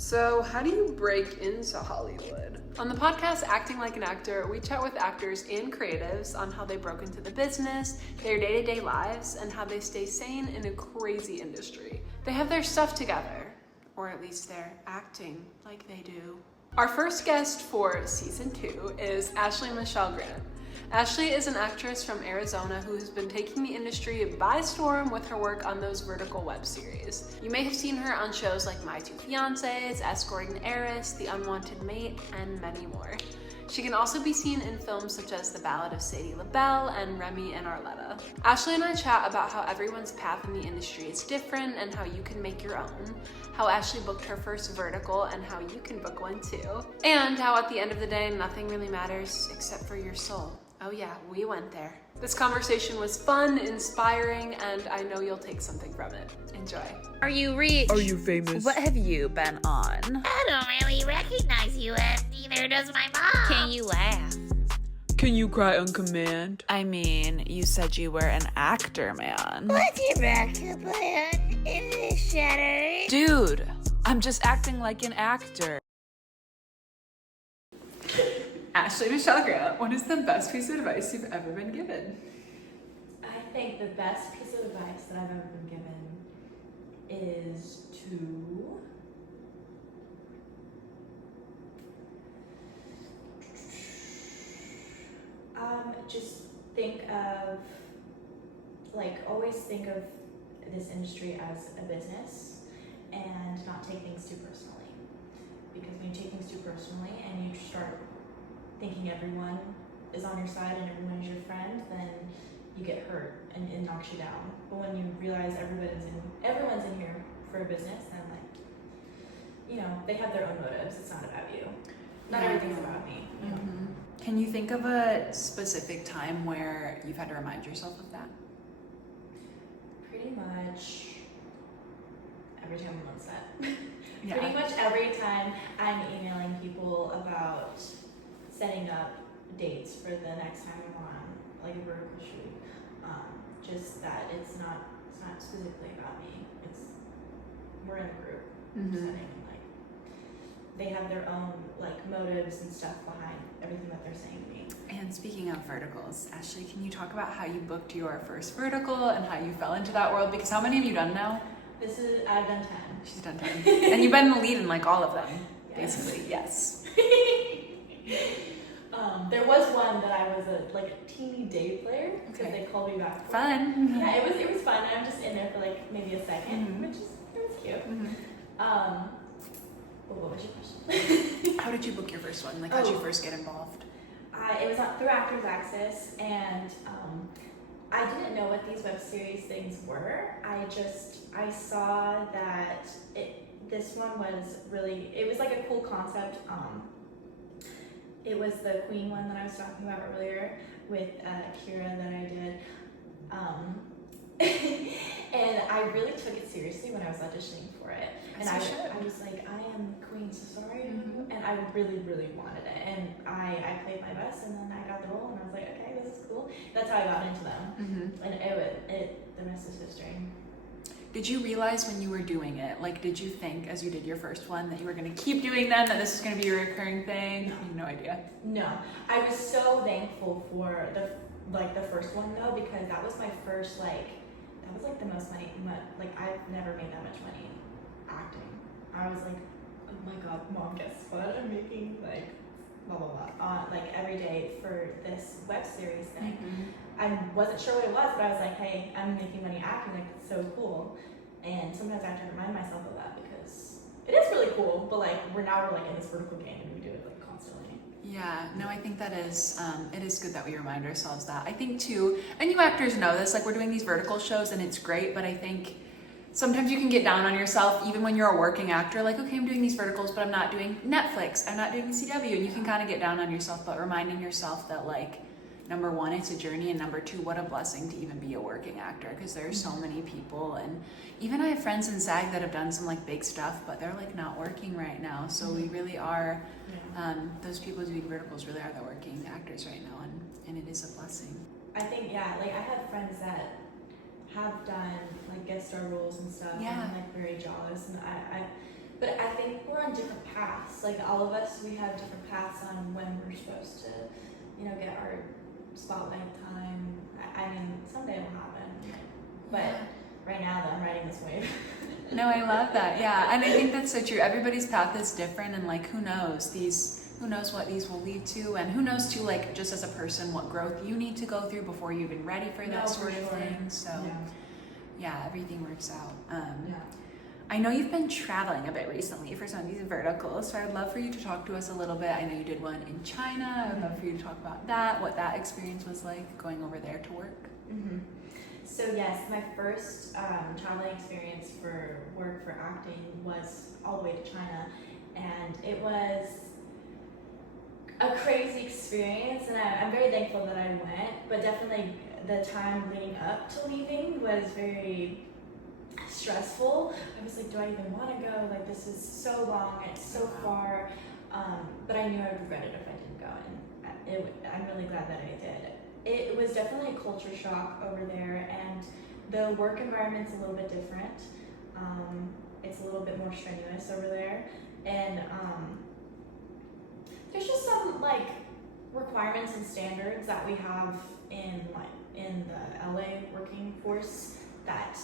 So, how do you break into Hollywood? On the podcast Acting Like an Actor, we chat with actors and creatives on how they broke into the business, their day-to-day lives, and how they stay sane in a crazy industry. They have their stuff together, or at least they're acting like they do. Our first guest for season 2 is Ashley Michelle Grant. Ashley is an actress from Arizona who has been taking the industry by storm with her work on those vertical web series. You may have seen her on shows like My Two Fiancés, Escorting the Heiress, The Unwanted Mate, and many more. She can also be seen in films such as The Ballad of Sadie LaBelle and Remy and Arletta. Ashley and I chat about how everyone's path in the industry is different and how you can make your own, how Ashley booked her first vertical and how you can book one too, and how at the end of the day, nothing really matters except for your soul. Oh yeah, we went there. This conversation was fun, inspiring, and I know you'll take something from it. Enjoy. Are you rich? Are you famous? What have you been on? I don't really recognize you, and neither does my mom. Can you laugh? Can you cry on command? I mean, you said you were an actor, man. What's your backup plan? Is it shattered? Dude, I'm just acting like an actor. Ashley Michelle Grant, what is the best piece of advice you've ever been given? I think the best piece of advice that I've ever been given is to just think of, always think of this industry as a business and not take things too personally. Because when you take things too personally and you start thinking everyone is on your side and everyone is your friend, then you get hurt and it knocks you down. But when you realize everyone's in here for a business, then they have their own motives. It's not about you. Not everything's about me. Mm-hmm. Can you think of a specific time where you've had to remind yourself of that? Pretty much every time I'm on set. Yeah. Pretty much every time I'm emailing people about setting up dates for the next time I'm on a vertical shoot. Just that it's not specifically about me. We're in a group setting, and they have their own motives and stuff behind everything that they're saying to me. And speaking of verticals, Ashley, can you talk about how you booked your first vertical and how you fell into that world? Because how many have you done now? I've done 10. She's done 10. And you've been the lead in all of them, Yes. basically, yes. There was one that I was a teeny day player because they called me back. Fun. Yeah, it was fun. I'm just in there for maybe a second, which is cute. Mm-hmm. What was your question? How did you book your first one? How did you first get involved? It was through Actors Access, and I didn't know what these web series things were. I saw that this one was really, it was a cool concept. It was the Queen one that I was talking about earlier with Kira that I did. And I really took it seriously when I was auditioning for it. And I was like, I am Queen, so sorry. Mm-hmm. And I really, really wanted it. And I played my best, and then I got the role, and I was like, okay, this is cool. That's how I got into them. Mm-hmm. And the rest is history. Did you realize when you were doing it, did you think as you did your first one that you were going to keep doing them, that this was going to be a recurring thing? No. You had no idea. No. I was so thankful for the first one though, because that was my first that was the most money, I've never made that much money acting. I was like, oh my god, Mom, guess what? I'm making blah blah blah every day for this web series thing. Mm-hmm. I wasn't sure what it was, but I was like, hey, I'm making money acting, it's so cool. And sometimes I have to remind myself of that because it is really cool, but we're in this vertical game and we do it constantly. Yeah, no, I think that is, it is good that we remind ourselves that. I think too, and you actors know this, we're doing these vertical shows and it's great, but I think sometimes you can get down on yourself even when you're a working actor, okay, I'm doing these verticals, but I'm not doing Netflix, I'm not doing the CW, and you can kind of get down on yourself, but reminding yourself that number one, it's a journey, and number two, what a blessing to even be a working actor, because there are so many people, and even I have friends in SAG that have done some big stuff, but they're not working right now, so we really are, those people doing verticals really are the working actors right now, and it is a blessing. I think, I have friends that have done guest star roles and stuff, and I'm very jealous, and but I think we're on paths. Like all of us, we have different paths on when we're supposed to, get our spotlight time. I mean, someday it'll happen. But right now, though, I'm riding this wave. No, I love that. Yeah, and I think that's so true. Everybody's path is different, and like, who knows what these will lead to, and who knows too, like, just as a person, what growth you need to go through before you're even ready for that sort of thing. So, yeah, everything works out. I know you've been traveling a bit recently for some of these verticals, so I'd love for you to talk to us a little bit. I know you did one in China. I would love for you to talk about that, what that experience was like going over there to work. Mm-hmm. So yes, my first traveling experience for work for acting was all the way to China, and it was a crazy experience, and I'm very thankful that I went, but definitely the time leading up to leaving was very stressful. I was like, do I even want to go? Like, this is so long, it's so far, but I knew I would regret it if I didn't go, and I'm really glad that I did. It was definitely a culture shock over there, and the work environment's a little bit different. It's a little bit more strenuous over there, and there's just some like requirements and standards that we have in the LA working force that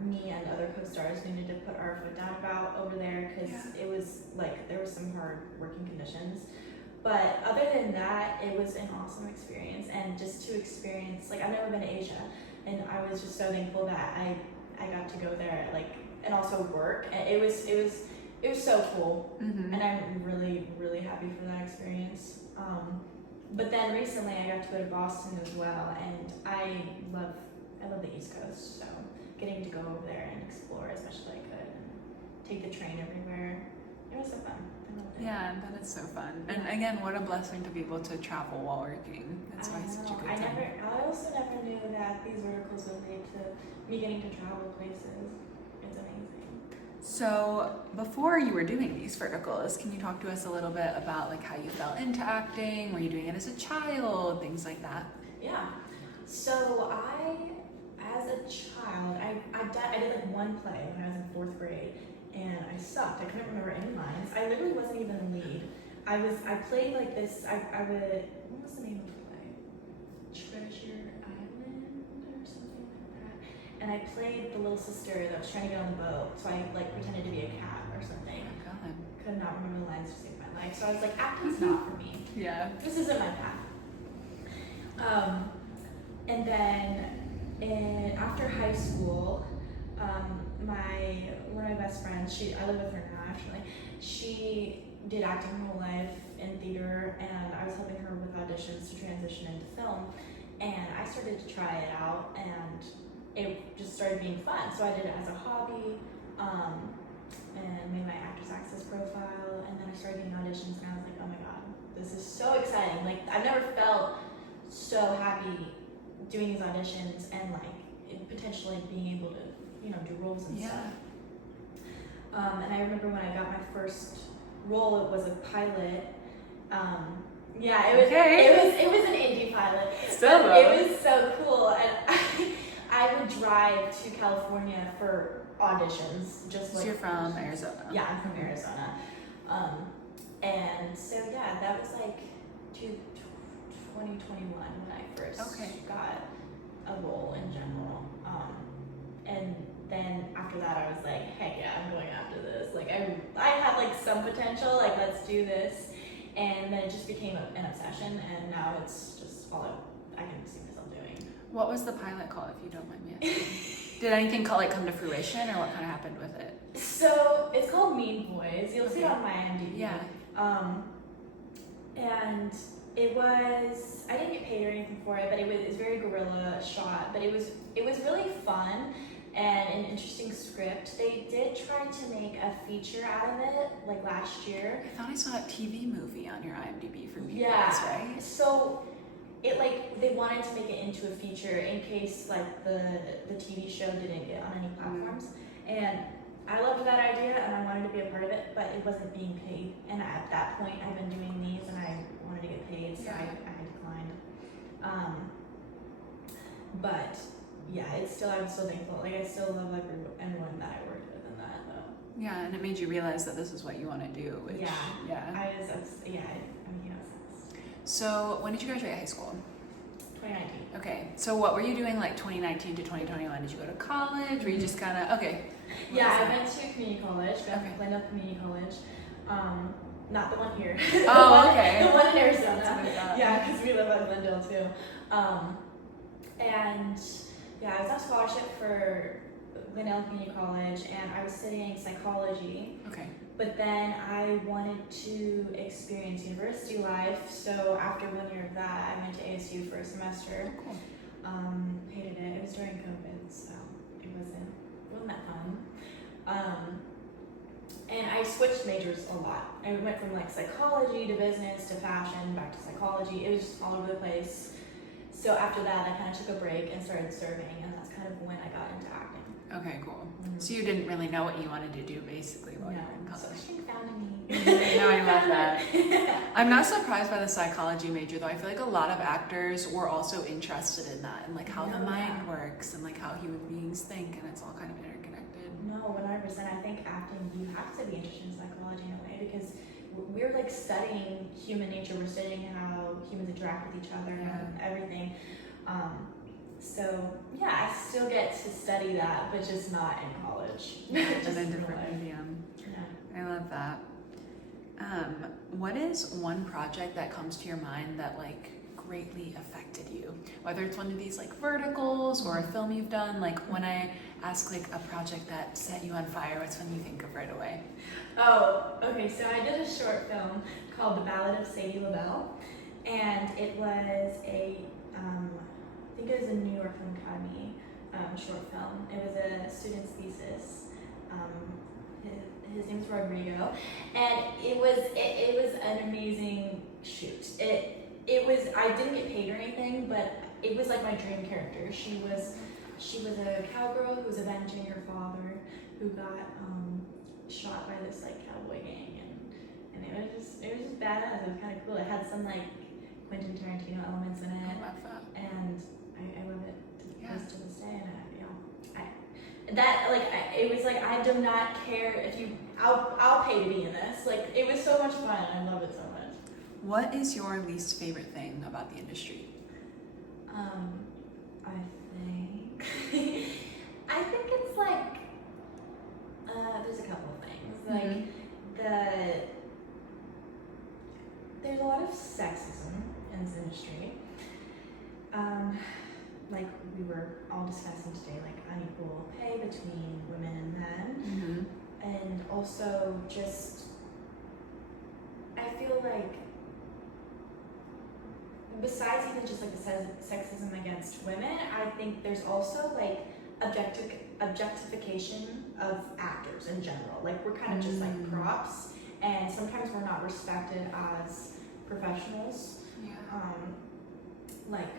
me and other co-stars needed to put our foot down about over there, because it was like there was some hard working conditions. But other than that, it was an awesome experience, and just to experience, like, I've never been to Asia, and I was just so thankful that I got to go there, like, and also work. And it was so cool, and I'm really, really happy for that experience. But then recently I got to go to Boston as well, and I love the East Coast, so getting to go over there and explore as much as I could and take the train everywhere, it was so fun. I loved it. Yeah, that is so fun. And again, what a blessing to be able to travel while working. That's why it's such a good thing. I also never knew that these verticals would lead to me getting to travel places. It's amazing. So before you were doing these verticals, can you talk to us a little bit about like how you fell into acting? Were you doing it as a child? Things like that. Yeah. So as a child, I did like one play when I was in 4th grade, and I sucked. I couldn't remember any lines. I literally wasn't even the lead. I played like this. What was the name of the play? Treasure Island or something like that. And I played the little sister that was trying to get on the boat. So I like pretended to be a cat or something. Oh my God. Could not remember the lines to save my life. So I was like, acting's not for me. Yeah. This isn't my path. And then after high school, one of my best friends, I live with her now actually, she did acting her whole life in theater, and I was helping her with auditions to transition into film, and I started to try it out, and it just started being fun. So I did it as a hobby, and made my Actors Access profile, and then I started getting auditions, and I was like, oh my God, this is so exciting. Like, I've never felt so happy doing these auditions and like potentially being able to, do roles and stuff. And I remember when I got my first role, it was a pilot. It was an indie pilot. It was so cool, and I would drive to California for auditions. Just like, you're from Arizona. Yeah, I'm from Arizona. And so that was like 2021 when I first got a role in general. And then after that I was like, heck yeah, I'm going after this. Like I had like some potential, like let's do this. And then it just became an obsession, and now it's just all I can see myself doing. What was the pilot called, if you don't mind me asking? Did anything come to fruition, or what kind of happened with it? So it's called Mean Boys. You'll see it on my imdb. Yeah. And it was, I didn't get paid or anything for it, but it was very guerrilla shot, but it was really fun and an interesting script. They did try to make a feature out of it like last year. I thought I saw a TV movie on your IMDb for Mean Boys, right? So it like they wanted to make it into a feature in case like the TV show didn't get on any platforms. And I loved that idea and I wanted to be a part of it, but it wasn't being paid. And at that point I've been doing these and I wanted to get paid, so I declined. But yeah, I'm still thankful. Like I still love everyone that I worked with in that though. Yeah, and it made you realize that this is what you want to do. Which, yeah. Yeah. I was obsessed. So when did you graduate high school? 2019. Okay, so what were you doing like 2019 to 2021? Did you go to college? Were you just kind of, okay. Yeah, I went to community college, Okay. Glendale Community College. Not the one here. Oh, okay. The one in That's what Arizona. I thought. Yeah, because we live at Glendale too. And yeah, I was on scholarship for Glendale Community College, and I was studying psychology. Okay. But then I wanted to experience university life, so after 1 year of that, I went to ASU for a semester. Oh, cool. Hated it. It was during COVID, so it wasn't that fun. And I switched majors a lot. I went from like psychology to business to fashion, back to psychology. It was just all over the place. So after that, I kind of took a break and started serving, and that's kind of when I got into acting. Okay, cool. So you didn't really know what you wanted to do basically while you were in So college. acting found me. No, I love that. I'm not surprised by the psychology major though. I feel like a lot of actors were also interested in that and like how the mind works and like how human beings think, and it's all kind of interconnected. No, 100%. I think acting, you have to be interested in psychology in a way, because we're like studying human nature. We're studying how humans interact with each other and everything. So yeah, I still get to study that, but just not in college. And a different medium. Yeah. I love that. What is one project that comes to your mind that like greatly affected you? Whether it's one of these like verticals or a film you've done, like when I ask like a project that set you on fire, what's one you think of right away? Oh, okay. So I did a short film called The Ballad of Sadie LaBelle, and it was I think it was a New York Film Academy short film. It was a student's thesis. His name's Rodrigo, and it was an amazing shoot. It was, I didn't get paid or anything, but it was like my dream character. She was a cowgirl who was avenging her father, who got shot by this like cowboy gang, and it was just badass. It was kind of cool. It had some like Quentin Tarantino elements in it, and I love it to this day. And it was like, I do not care if you, I'll pay to be in this. Like, it was so much fun. I love it so much. What is your least favorite thing about the industry? I think it's like, there's a couple of things. Like, there's a lot of sexism in this industry. Like we were all discussing today, like unequal pay between women and men. And also just, I feel like, besides even just like the sexism against women, I think there's also like objectification of actors in general. Like we're kind of just like props, and sometimes we're not respected as professionals. Like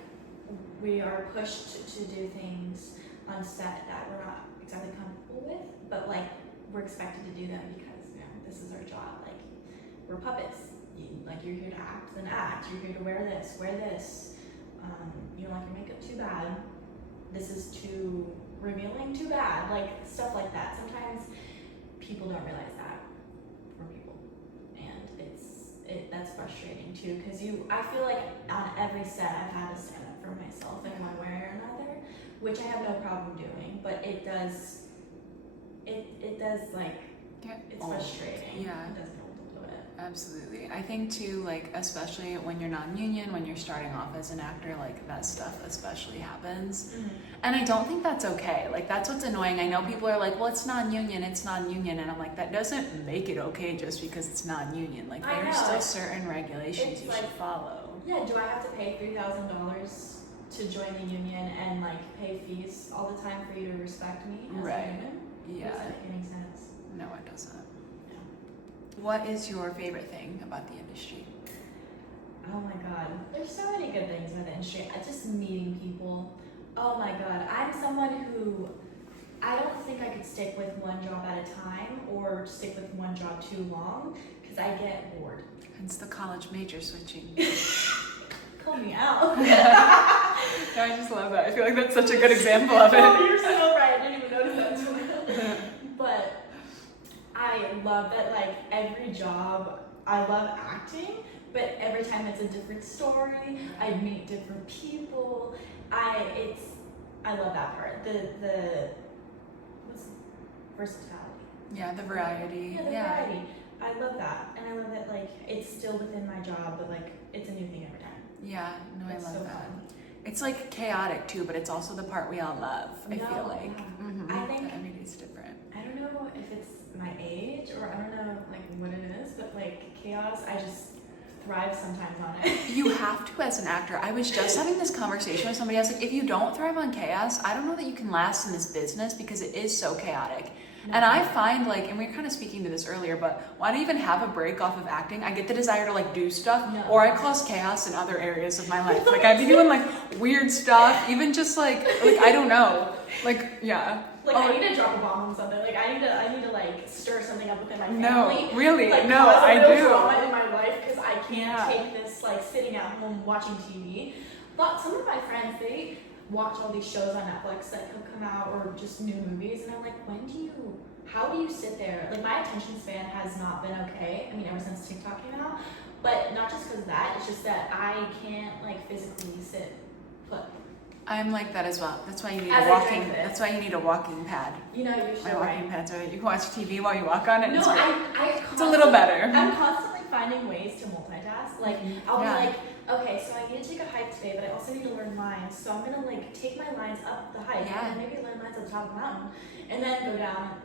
we are pushed to do things on set that we're not exactly comfortable with, but like we're expected to do them because this is our job. Like we're puppets. You're here to act, then act. You're here to wear this, wear this. You don't like your makeup, too bad. This is too revealing, too bad. Like stuff like that. Sometimes people don't realize that we're people, and that's frustrating too. Because I feel like on every set I've had to stand up for myself in one way or another, which I have no problem doing. But it does like it's frustrating. Yeah. It does get old a little bit. Absolutely. I think too, like, especially when you're non-union, when you're starting off as an actor, like, that stuff especially happens. And I don't think that's okay. Like, that's what's annoying. I know people are like, well, it's non-union, and I'm like, that doesn't make it okay just because it's non-union. Like, there are still certain regulations you should follow. Yeah, do I have to pay $3,000 to join the union and, like, pay fees all the time for you to respect me as a human? Yeah. Doesn't make any sense. No, it doesn't. What is your favorite thing about the industry? Oh my god, there's so many good things about the industry. Just meeting people. Oh my god, I'm someone who, I don't think I could stick with one job at a time or stick with one job too long because I get bored. Hence the college major switching. Call me out. I just love that. I feel like that's such a good example of it. Oh, you're so right. I didn't even notice that. But I love that, like, every job, I love acting, but every time it's a different story, I meet different people. I love that part. The what's versatility. Yeah, the variety. Yeah, the variety. I love that, and I love that, like, it's still within my job, but like it's a new thing every time. Yeah, no, It's I love so that. fun. It's like chaotic too, but it's also the part we all love. I No, feel like. yeah. Mhm. I think- every day's different. I don't know if it's my age or I don't know like what it is, but like chaos, I just thrive sometimes on it. You have to as an actor. I was just having this conversation with somebody. I was like, if you don't thrive on chaos, I don't know that you can last in this business because it is so chaotic. And I find like, and we were kind of speaking to this earlier, but when I even have a break off of acting, I get the desire to like do stuff, or I cause chaos in other areas of my life. Like I'd be doing like weird stuff, even just like I don't know, like yeah. Like I need to drop a bomb on something. Like I need to like stir something up within my family. No, really, like, no, cause a I real do. drama in my life because I can't Yeah. take this like sitting at home watching TV. But some of my friends, they watch all these shows on Netflix that have come out or just new movies, and I'm like, how do you sit there? Like my attention span has not been okay. I mean, ever since TikTok came out, but not just because of that. It's just that I can't like physically sit put. I'm like that as well. That's why you need As a I walking. drink this. That's why you need a walking pad. You know, you're My so walking right. pads are. You can watch TV while you walk on it. No, It's great. I It's a little better. I'm constantly finding ways to multitask. Like I'll Yeah. be like, okay, so I need to take a hike today, but I also need to learn lines. So I'm gonna like take my lines up the hike, Yeah. and then maybe learn lines at the top of the mountain, and then go down.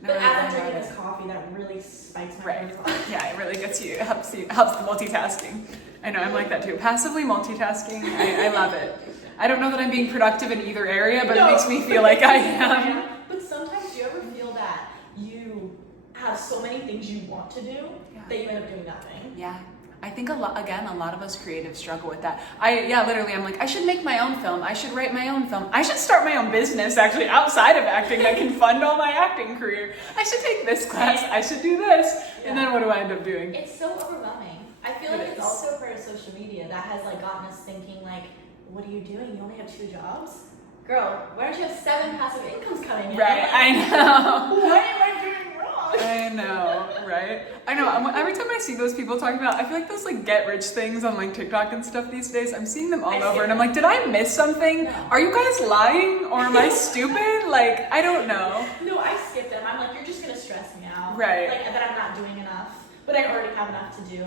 No, But I as I'm love drinking it. this coffee, that really spikes my Right. cortisol. Yeah, it really gets you. It helps the multitasking. I know I'm like that too. Passively multitasking. I love it. I don't know that I'm being productive in either area, but No. it makes me feel like I am. But sometimes, do you ever feel that you have so many things you want to do that you end up doing nothing? Yeah. I think a lot of us creatives struggle with that. Literally, I'm like, I should make my own film. I should write my own film. I should start my own business actually outside of acting that can fund all my acting career. I should take this class. I should do this. And then what do I end up doing? It's so overwhelming. I feel like It it's is. also part of social media that has like gotten us thinking like, what are you doing? You only have 2 jobs? Girl, why don't you have 7 passive incomes coming in? Right, I know. What am I doing wrong? I know, right? I know. Every time I see those people talking about, I feel like those like get rich things on like TikTok and stuff these days. I'm seeing them all I over, see and I'm them. like, did I miss something? No. Are you guys lying, or am I stupid? Like, I don't know. No, I skip them. I'm like, you're just gonna stress me out. Right. Like that I'm not doing enough, but I already have enough to do.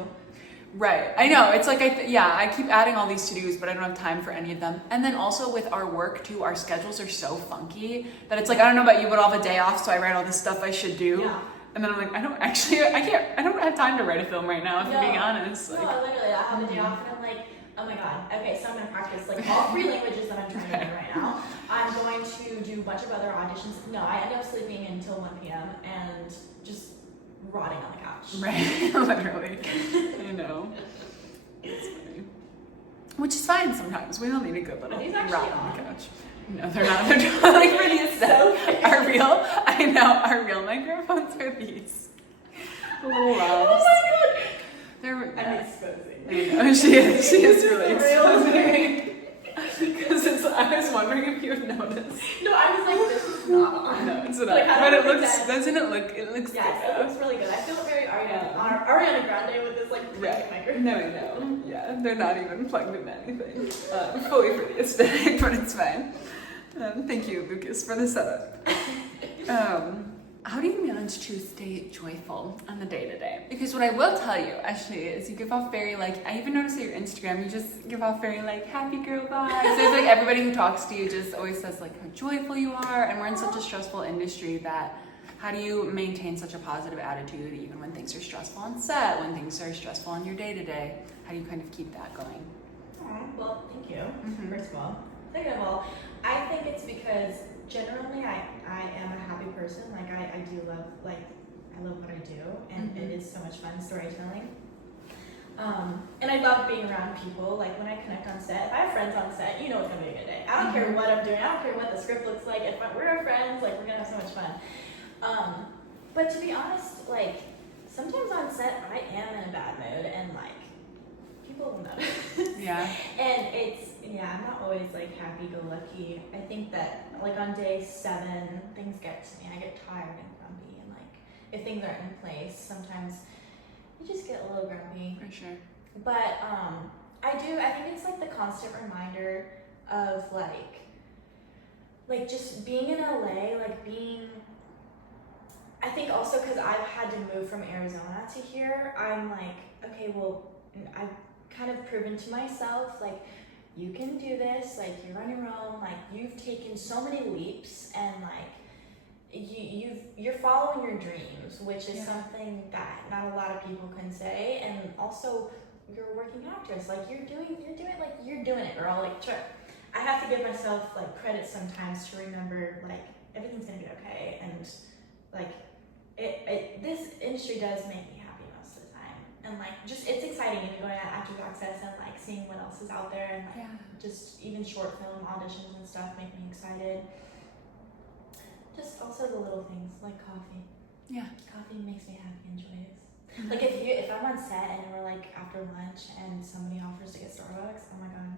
Right. I know. It's like I keep adding all these to-dos, but I don't have time for any of them. And then also with our work too, our schedules are so funky that it's like, I don't know about you, but I'll have a day off, so I write all this stuff I should do. Yeah. And then I'm like, I don't have time to write a film right now, if I'm being honest. Like, No, literally, I have a day off and I'm like, oh my god, okay, so I'm gonna practice like all 3 languages that I'm trying to do right now. I'm going to do a bunch of other auditions. No, I end up sleeping until 1 p.m. and just rotting on the couch. right. Literally. I know. It's funny. Which is fine sometimes. We all need a good little Are these rot actually on the on? couch. No, they're not. They're like for these stuff. Our real microphones are these. Little lavs. Oh my god! They're, I'm exposing. I know, she is really Real exposing. Because I was wondering if you would notice. No, I was like, this is not on. No, it's not. Like, how But do it I looks, pretend? doesn't it look, it looks Yes, good it looks really good. I feel very Ariana Grande with this like Right. microphone. No, I know. Yeah, they're not even plugged into anything. Fully for the aesthetic, but it's fine. Thank you, Lucas, for the setup. How do you manage to stay joyful on the day-to-day? Because what I will tell you, actually, is you give off very, like, I even noticed at your Instagram, you just give off very, like, happy girl vibes. It's like everybody who talks to you just always says, like, how joyful you are. And we're in such a stressful industry that how do you maintain such a positive attitude even when things are stressful on set, when things are stressful on your day-to-day? How do you kind of keep that going? Well, thank you, Mhm. first of all. Second of all, I think it's because generally I am a happy person. Like I do love, like, I love what I do, and it is so much fun storytelling. And I love being around people. Like when I connect on set, if I have friends on set, you know it's gonna be a good day. I don't care what I'm doing. I don't care what the script looks like. If we're friends, like we're gonna have so much fun. But to be honest, like sometimes on set I am in a bad mood, and like people will notice. Yeah. And I'm not always like happy-go-lucky. I think that like on day 7, things get to me. I get tired and grumpy, and like if things aren't in place, sometimes you just get a little grumpy. For sure. But I think it's like the constant reminder of like just being in LA, like being, I think also because I've had to move from Arizona to here, I'm like, okay, well, I've kind of proven to myself, like, you can do this, like, you're on your own, like, you've taken so many leaps, and like, you're following your dreams, which is something that not a lot of people can say. And also, you're a working actress, like, you're doing it, girl. Like, I have to give myself like credit sometimes to remember, like, everything's gonna be okay, and like, this industry does make me happy most of the time, and like, just it's exciting, and going at Actors Access and like seeing what else is out there, and like, just even short film auditions and stuff make me excited. Just also the little things like coffee. Yeah, coffee makes me happy and joyous. Mm-hmm. Like if I'm on set and we're like after lunch and somebody offers to get Starbucks, oh my god,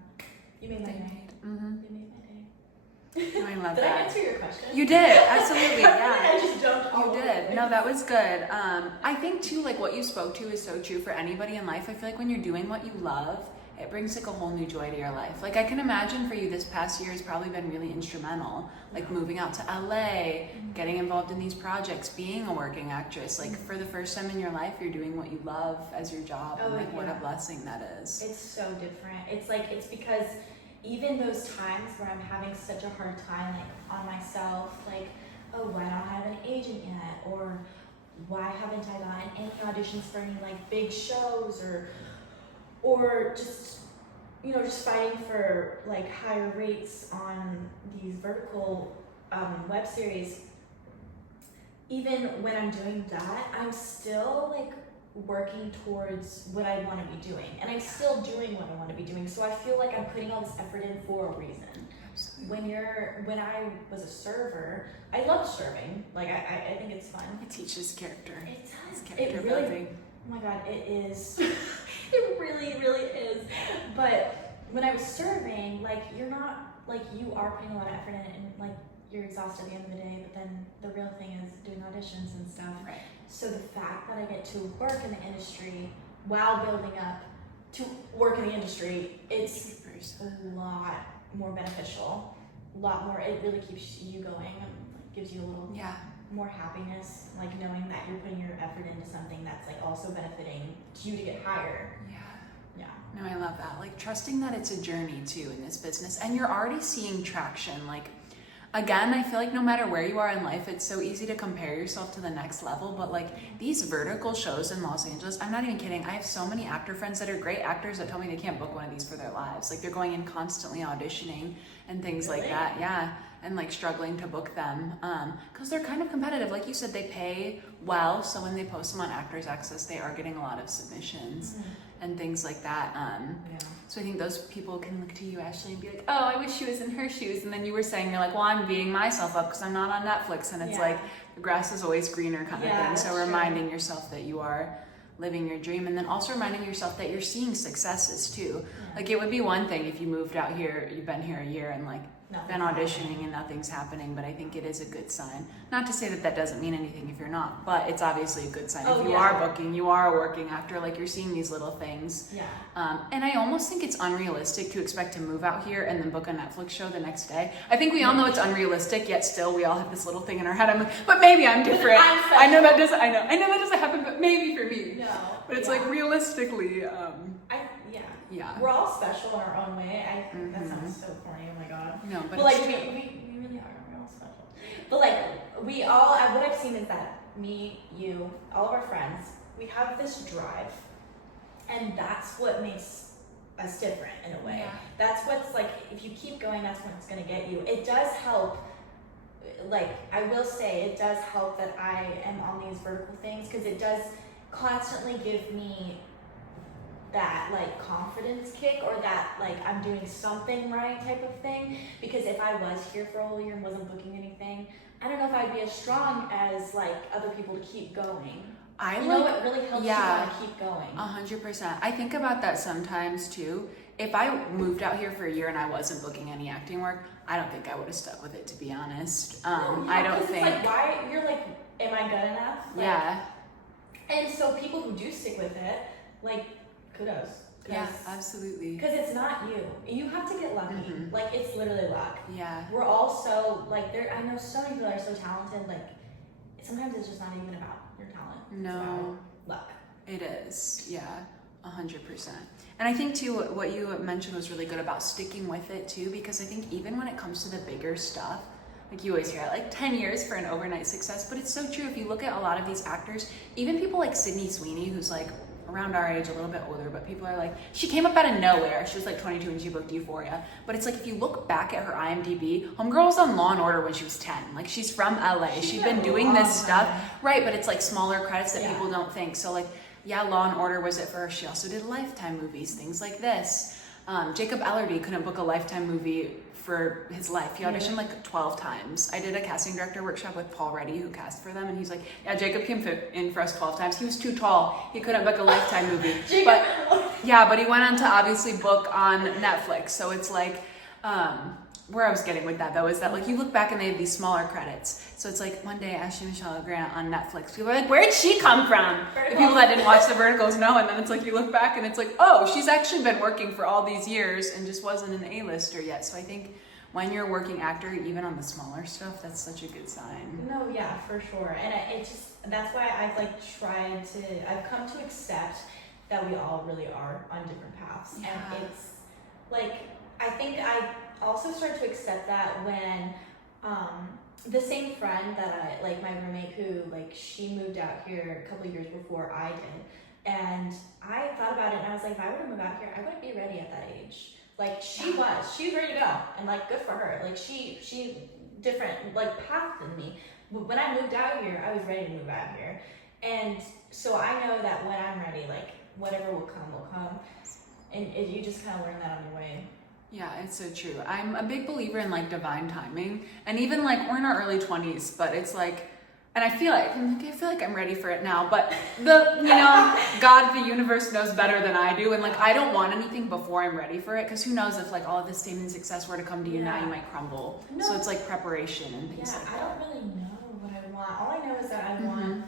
you made my day. Mm-hmm. You made my day. Oh, I love Did that. I answer your question? You did, absolutely, yeah. I just jumped all You did. No, that was good. I think too, like what you spoke to is so true for anybody in life. I feel like when you're doing what you love, it brings like a whole new joy to your life. Like I can imagine for you this past year has probably been really instrumental. Like moving out to LA, getting involved in these projects, being a working actress. Like for the first time in your life, you're doing what you love as your job. And like what a blessing that is. It's so different. It's like, it's because even those times where I'm having such a hard time, like on myself, like, oh, why don't I have an agent yet? Or why haven't I gotten any auditions for any like big shows, or just, you know, just fighting for like higher rates on these vertical web series. Even when I'm doing that, I'm still like working towards what I want to be doing, and I'm still doing what I want to be doing. So I feel like I'm putting all this effort in for a reason. Absolutely. When I was a server, I loved serving. Like I think it's fun. It teaches character. It does. Character it really. building. Oh my god, it is. It really, really is. But when I was serving, like, you're not, like, you are putting a lot of effort in it, and like you're exhausted at the end of the day. But then the real thing is doing auditions and stuff. Right. So the fact that I get to work in the industry while building up to work in the industry, it's a lot more beneficial. A lot more. It really keeps you going and gives you a little more happiness, like knowing that you're putting your effort into something that's like also benefiting you to get higher. Yeah. No, I love that. Like trusting that it's a journey too in this business, and you're already seeing traction. Like again, I feel like no matter where you are in life, it's so easy to compare yourself to the next level, but like these vertical shows in Los Angeles, I'm not even kidding. I have so many actor friends that are great actors that tell me they can't book one of these for their lives. Like they're going in constantly auditioning and things like that. Yeah. And like struggling to book them because they're kind of competitive. Like you said, they pay well, so when they post them on Actors Access, they are getting a lot of submissions and things like that. So I think those people can look to you, Ashley, and be like, oh, I wish she was in her shoes. And then you were saying, you're like, well, I'm beating myself up because I'm not on Netflix. And it's like the grass is always greener kind of thing. So reminding yourself that you are living your dream, and then also reminding yourself that you're seeing successes too. Like it would be one thing if you moved out here, you've been here a year and like been auditioning and nothing's happening, but I think it is a good sign. Not to say that that doesn't mean anything if you're not, but it's obviously a good sign. If you are booking, you are working after, like you're seeing these little things. And I almost think it's unrealistic to expect to move out here and then book a Netflix show the next day. I think we all know it's unrealistic, yet still we all have this little thing in our head. I'm like, but maybe I'm different. I know that doesn't happen, but maybe for me. No. But it's like realistically, we're all special in our own way. That sounds so corny. Oh my god. No, but like we really are. We're all special. But like we all, what I've seen is that me, you, all of our friends, we have this drive, and that's what makes us different in a way. That's what's like. If you keep going, that's when it's gonna get you. It does help. Like I will say, it does help that I am on these vertical things because it does constantly give me that like confidence kick, or that like I'm doing something right type of thing. Because if I was here for a whole year and wasn't booking anything, I don't know if I'd be as strong as like other people to keep going. It really helps you want to keep going. 100%. I think about that sometimes too. If I moved out here for a year and I wasn't booking any acting work, I don't think I would have stuck with it, to be honest. I don't think. It's like, why you're like am I good enough? Like, Yeah. And so people who do stick with it, like, kudos. Yeah, absolutely. Because it's not you. You have to get lucky. Like, it's literally luck. Yeah. We're all so, like, I know so many people are so talented. Like, sometimes it's just not even about your talent. No. It's about luck. It is. Yeah. 100%. And I think too, what you mentioned was really good about sticking with it too, because I think even when it comes to the bigger stuff, like you always hear it, like 10 years for an overnight success, but it's so true. If you look at a lot of these actors, even people like Sydney Sweeney, who's like around our age, a little bit older, but people are like, she came up out of nowhere. She was like 22 and she booked Euphoria. But it's like, if you look back at her IMDb, Homegirl was on Law and Order when she was 10. Like, she's from LA. She'd been doing this stuff. Right, but it's like smaller credits that people don't think. So like, yeah, Law and Order was it for her. She also did Lifetime movies, things like this. Jacob Elordi couldn't book a Lifetime movie for his life. He auditioned like 12 times. I did a casting director workshop with Paul Reddy, who cast for them, and he's like, yeah, Jacob came in for us 12 times. He was too tall. He couldn't book a Lifetime movie. But he went on to obviously book on Netflix. So it's like, where I was getting with that though is that like you look back and they have these smaller credits. So it's like one day Ashley Michelle Grant on Netflix. People are like, where'd she come from? The people that didn't watch the Verticals know. And then it's like you look back and it's like, oh, she's actually been working for all these years and just wasn't an A-lister yet. So I think when you're a working actor, even on the smaller stuff, that's such a good sign. No, yeah, for sure. And it just, that's why I've like I've come to accept that we all really are on different paths. Yeah. And it's like, I think I also started to accept that when the same friend that I, like my roommate who, like, she moved out here a couple of years before I did. And I thought about it and I was like, if I were to move out here, I wouldn't be ready at that age. Like, she was ready to go, and like, good for her. Like, she different, like, path than me. But when I moved out here, I was ready to move out here. And so I know that when I'm ready, like, whatever will come. And you just kind of learn that on your way. Yeah, it's so true. I'm a big believer in like divine timing, and even like we're in our early 20s, but it's like, and I feel like I'm ready for it now, but God, the universe knows better than I do, and like I don't want anything before I'm ready for it, because who knows if like all of this fame and success were to come to you now, you might crumble. No. So it's like preparation and things like that. I don't really know what I want. All I know is that I want.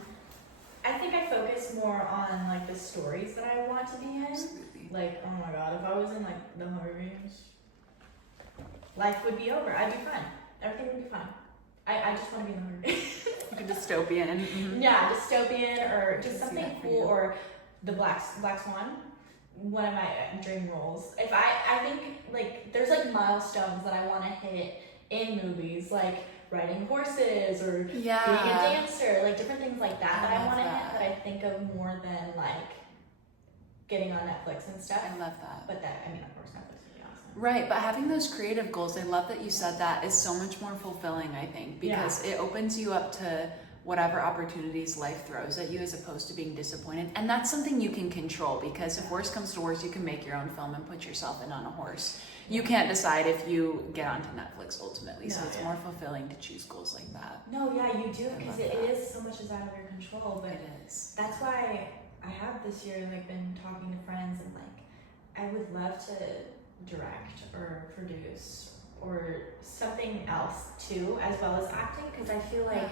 I think I focus more on like the stories that I want to be in. Absolutely. Like, oh my God, if I was in like the Hunger Games, life would be over. I'd be fine. Everything would be fine. I just want to be in the Hunger Games. Like a dystopian. Yeah, dystopian or just something that for cool, you. or the Black Swan. One of my dream roles. If I think like there's like milestones that I want to hit in movies, like riding horses or being a dancer, like different things like that I want to hit, that I think of more than like getting on Netflix and stuff. I love that. But that, I mean, of course, Netflix would be awesome. Right, but having those creative goals, I love that you said that, is so much more fulfilling, I think, because it opens you up to whatever opportunities life throws at you, as opposed to being disappointed. And that's something you can control, because if worse comes to worse, you can make your own film and put yourself in on a horse. You can't decide if you get onto Netflix ultimately, so it's more fulfilling to choose goals like that. No, yeah, you do, because it is so much is out of your control, but It is. that's why I have this year like been talking to friends, and like I would love to direct or produce or something else too, as well as acting, because I feel like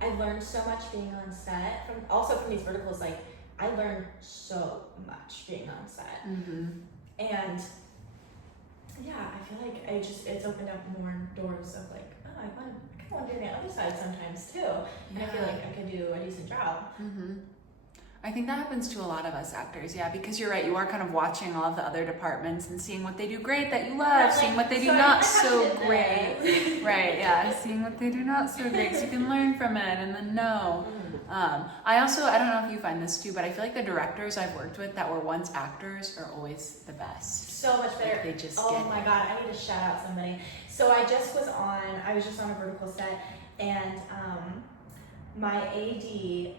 I learned so much being on set from these verticals. Like I learned so much being on set, and yeah, I feel like it's opened up more doors of like, oh, I kind of want to do the other side sometimes too, and I feel like I could do a decent job. I think that happens to a lot of us actors, because you're right, you are kind of watching all of the other departments and seeing what they do great that you love, seeing what they do not so great. Right, seeing what they do not so great, so you can learn from it and then know. I don't know if you find this too, but I feel like the directors I've worked with that were once actors are always the best. So much better. Like they just oh my God, I need to shout out somebody. So I was just on a vertical set, and my AD,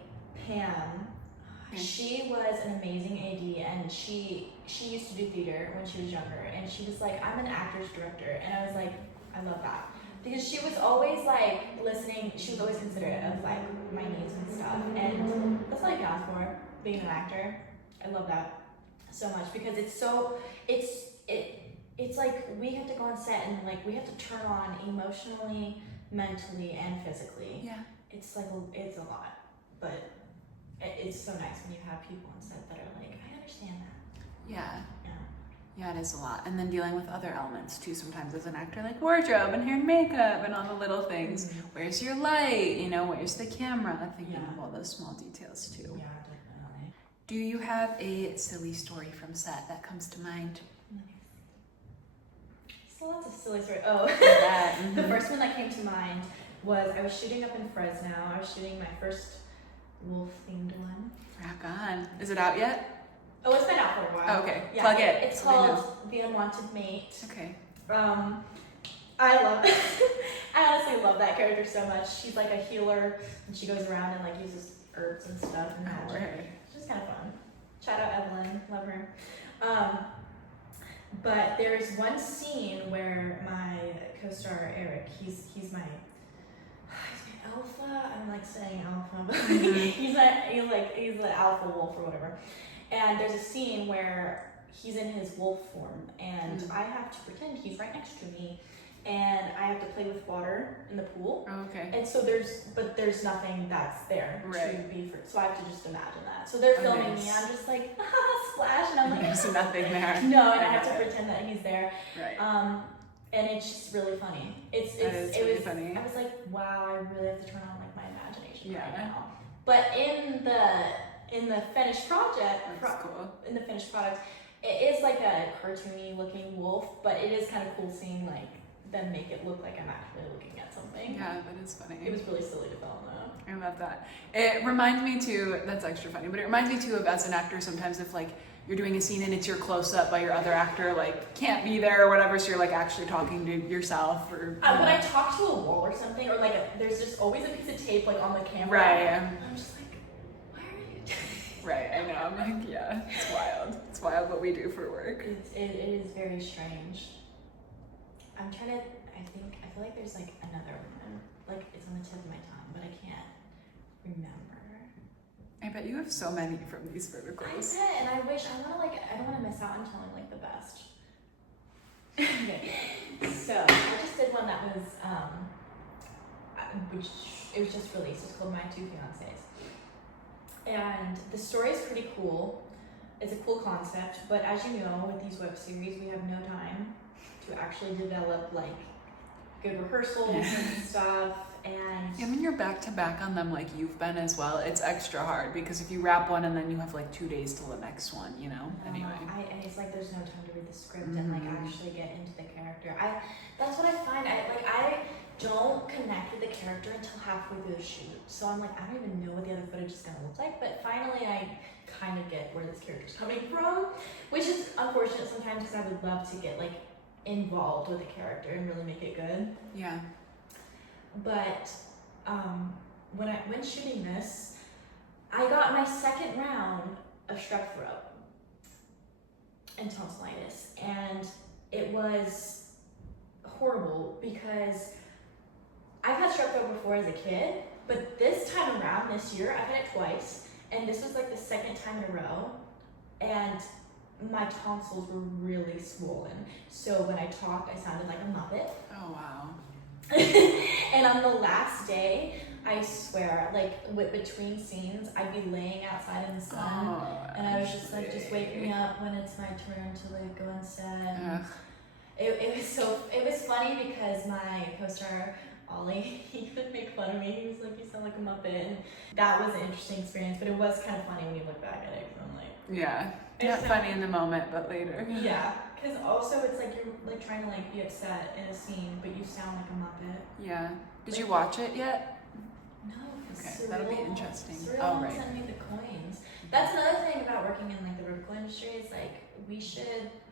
Pam, she was an amazing AD, and she used to do theater when she was younger, and she was like, I'm an actor's director, and I was like, I love that, because she was always like listening, she was always considerate of like my needs and stuff, and that's all I can ask for, being an actor. I love that so much, because it's like we have to go on set and like we have to turn on emotionally, mentally, and physically. it's like it's a lot, but it's so nice when you have people on set that are like, I understand that. Yeah. Yeah. Yeah, it is a lot. And then dealing with other elements too sometimes as an actor, like wardrobe and hair and makeup and all the little things. Mm-hmm. Where's your light? You know, where's the camera? Thinking Yeah. of all those small details too. Yeah, definitely. Do you have a silly story from set that comes to mind? So lots of silly stories. Oh, That, the first one that came to mind was I was shooting up in Fresno. I was shooting my first wolf themed one. Rock on. Is it out yet? Oh, it's been out for a while. Oh, okay. Yeah, Plug it. It's so they know. called The Unwanted Mate. Okay. I love I honestly love that character so much. She's like a healer and she goes around and like uses herbs and stuff and Oh, magic. word. It's just kind of fun. Shout out Evelyn, love her. But there's one scene where my co-star Eric, he's my alpha. I'm like saying alpha, but he's the alpha wolf or whatever. And there's a scene where he's in his wolf form, and I have to pretend he's right next to me, and I have to play with water in the pool. Oh, okay. And so there's nothing that's there Right. to be for. So I have to just imagine that. So they're filming nice. me. I'm just like splash, and I'm like There's nothing there. no, and I have to pretend that he's there. Right. And it's just really funny. It really was funny. I was like, wow, I really have to turn on like my imagination right Yeah. now. But in the finished project, That's cool. in the finished product, it is like a cartoony looking wolf, but it is kind of cool seeing like them make it look like I'm actually looking at something. Yeah, that is funny. It was really silly to film though. I love that. It reminds me too, that's extra funny, but it reminds me too of as an actor sometimes if like you're doing a scene and it's your close up, but your other actor like can't be there or whatever, so you're like actually talking to yourself or. When I talk to a wall or something, or like there's just always a piece of tape like on the camera. Right. I'm just like, why are you? Right, I know. I'm like, yeah, it's wild. It's wild what we do for work. It is very strange. I'm trying to. I feel like there's like another one. Like it's on the tip of my tongue, but I can't remember. I bet you have so many from these I verticals. bet, and I don't want to miss out on telling like the best. Okay, so I just did one that was which it was just released. It's called My Two Fiancés, and the story is pretty cool. It's a cool concept, but as you know, with these web series, we have no time to actually develop like good rehearsals and stuff. And I mean, you're back to back on them like you've been as well. It's extra hard because if you wrap one and then you have like 2 days till the next one, you know? Anyway. and it's like there's no time to read the script and like actually get into the character. That's what I find. I don't connect with the character until halfway through the shoot. So I'm like, I don't even know what the other footage is gonna look like. But finally, I kind of get where this character's coming from, which is unfortunate sometimes because I would love to get like involved with the character and really make it good. Yeah. But when shooting this, I got my second round of strep throat and tonsillitis, and it was horrible because I've had strep throat before as a kid, but this time around this year I've had it twice, and this was like the second time in a row, and my tonsils were really swollen. So when I talked, I sounded like a Muppet. Oh, wow. And on the last day, I swear, like between scenes, I'd be laying outside in the sun, and I was just like, just wake me up when it's my turn to like go on set. It was funny because my co-star Ollie, he would make fun of me. He was like, "You sound like a Muppet." And that was an interesting experience, but it was kind of funny when you look back at it. 'Cause I'm like, yeah. Not funny in the moment, but later. yeah, because also it's like you're like trying to like be upset in a scene, but you sound like a Muppet. Yeah. Did you watch it yet? No. Okay, that'll be interesting. Surreal Oh, right. sent me the coins. That's another thing about working in like the vertical industry is like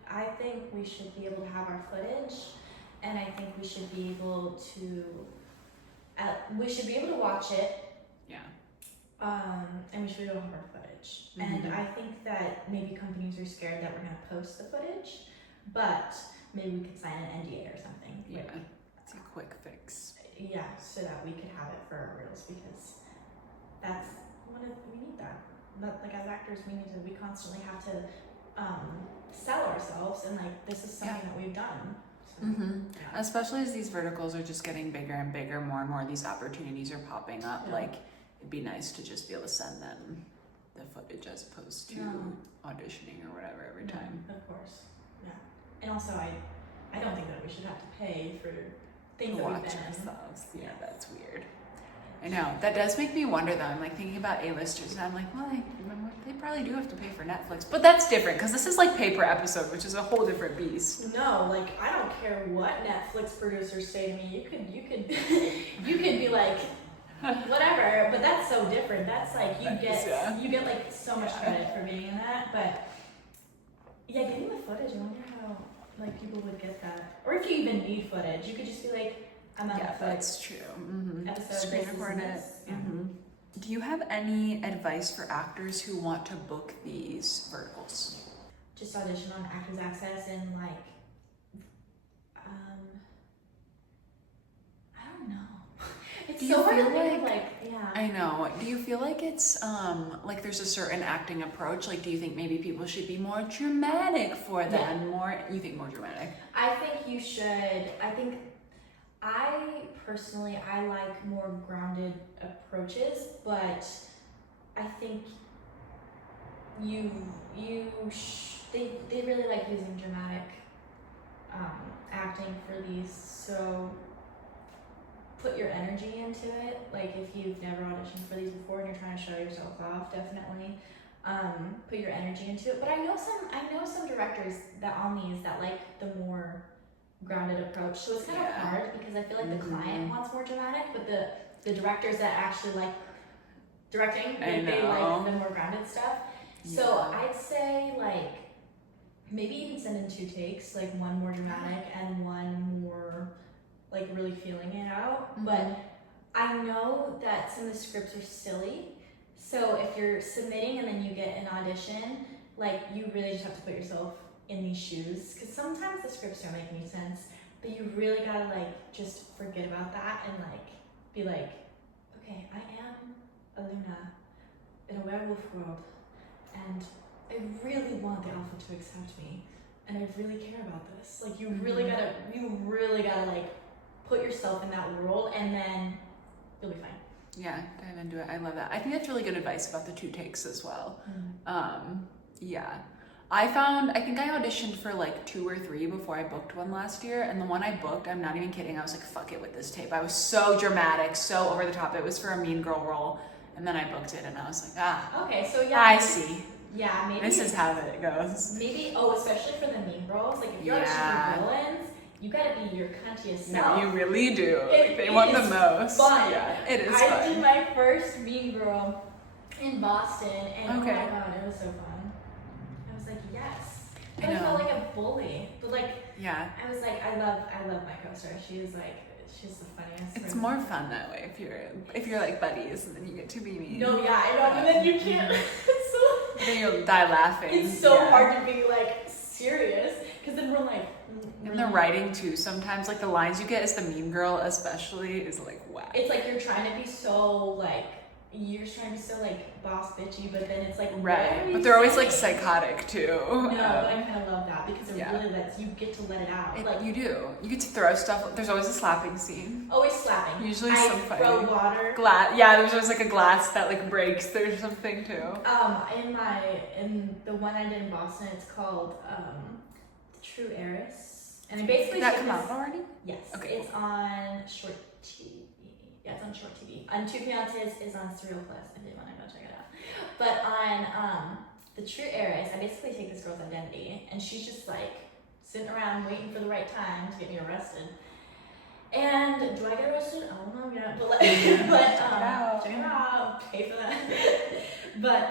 I think we should be able to have our footage, and I think we should be able to watch it. Yeah. And we should be able to have our footage. And I think that maybe companies are scared that we're gonna post the footage, but maybe we could sign an NDA or something. Yeah. It's a quick fix. Yeah, so that we could have it for our reels, because we need that. Like as actors, we constantly have to sell ourselves, and like this is something that we've done. So, yeah. Especially as these verticals are just getting bigger and bigger, more and more of these opportunities are popping up. Yeah. Like, it'd be nice to just be able to send them the footage as opposed to auditioning or whatever every time. Of course, yeah. And also, I don't think that we should have to pay for things To that we've watch been in. ourselves. Yeah, that's weird. I know. That does make me wonder though. I'm like thinking about A-listers and I'm like, well, they probably do have to pay for Netflix. But that's different because this is like pay per episode, which is a whole different beast. No, like I don't care what Netflix producers say to me. You could you could be like whatever, but that's so different. That's like you get like so much credit for being in that. But yeah, getting the footage, I wonder how like people would get that. Or if you even need footage, you could just be like, I'm on Netflix. That's true. Episode Screen this record and it. this. Yeah. Do you have any advice for actors who want to book these verticals? Just audition on Actors Access and like, I don't know. It's Do so you hard to feel think of, like- like, yeah. I know. Do you feel like it's like there's a certain acting approach? Like, do you think maybe people should be more dramatic for them? You think more dramatic? I think you should. I personally, I like more grounded approaches, but I think they really like using dramatic acting for these. So put your energy into it. Like if you've never auditioned for these before and you're trying to show yourself off, definitely put your energy into it. But I know some directors that on these that like the more grounded approach. So it's kind of hard because I feel like the client wants more dramatic, but the directors that actually like directing, they like the more grounded stuff. So I'd say like maybe even send in 2 takes, like one more dramatic and one more like really feeling it out. But I know that some of the scripts are silly. So if you're submitting and then you get an audition, like you really just have to put yourself in these shoes, because sometimes the scripts don't make any sense, but you really gotta like just forget about that and like be like, okay, I am a Luna in a werewolf world, and I really want the alpha to accept me, and I really care about this. Like you really gotta like put yourself in that world, and then you'll be fine. Yeah, dive into it. I love that. I think that's really good advice about the 2 takes as well. Yeah. I think I auditioned for like 2 or 3 before I booked one last year, and the one I booked, I'm not even kidding, I was like, fuck it with this tape. I was so dramatic, so over the top. It was for a Mean Girl role, and then I booked it, and I was like, Okay, so yeah. I see. Yeah, maybe. This is how it goes. Maybe, especially for the Mean Girls, like if you're auditioning for villains, you gotta be your cuntiest self. No, you really do. They It want the is most. fun. Yeah, it is I fun. did my first Mean Girl in Boston, and Okay. oh my god, it was so fun. I was like, yes. I I felt know. like a bully, but like, Yeah. I was like, I love my co-star. She's the funniest. It's more fun that way if you're like buddies and then you get to be mean. No, yeah, I know, and then you can't. Then you'll die laughing. It's so hard to be like serious, because then we're like. And the writing too, sometimes like the lines you get as the mean girl especially is like whack. It's like you're trying to be so boss bitchy, but then it's like Right, but they're always like psychotic too. No, but I kind of love that because it Yeah. really lets you get to let it out. Like You do. You get to throw stuff. There's always a slapping scene. always slapping. Usually I some throw fighting. water. Glass. Yeah, there's always like a glass that like breaks. There's something too. In the one I did in Boston, it's called The True Heiress, and I basically Did that took come this- out already? Yes, Okay, it's on Short TV. Yeah, it's on Short TV. On Two Fiancés is on Serial Plus. I did want to go check it out. But on The True Heiress, I basically take this girl's identity, and she's just like sitting around waiting for the right time to get me arrested. And do I get arrested? I don't know yet, but check it out, pay for that. But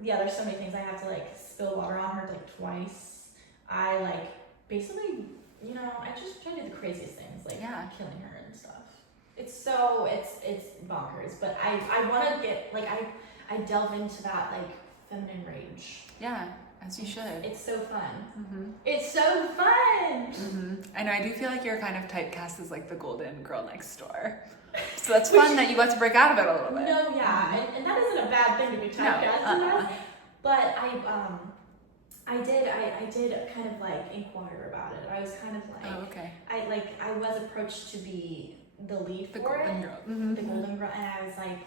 yeah, there's so many things. I have to like spill water on her like twice. I like basically, I just try to do the craziest things, like killing her and stuff. It's bonkers, but I want to get like I delve into that like feminine rage. Yeah, as you should. It's so fun. Mm-hmm. It's so fun. Mm-hmm. I know. I do feel like you're kind of typecast as like the golden girl next door. So that's fun that you got to break out of it a little bit. No, yeah, and that isn't a bad thing to be typecast as. But I did kind of like inquire about it. I was kind of like, Oh, okay. I was approached to be the lead The for Golden it, Girl. Mm-hmm. the Golden Girl, and I was like,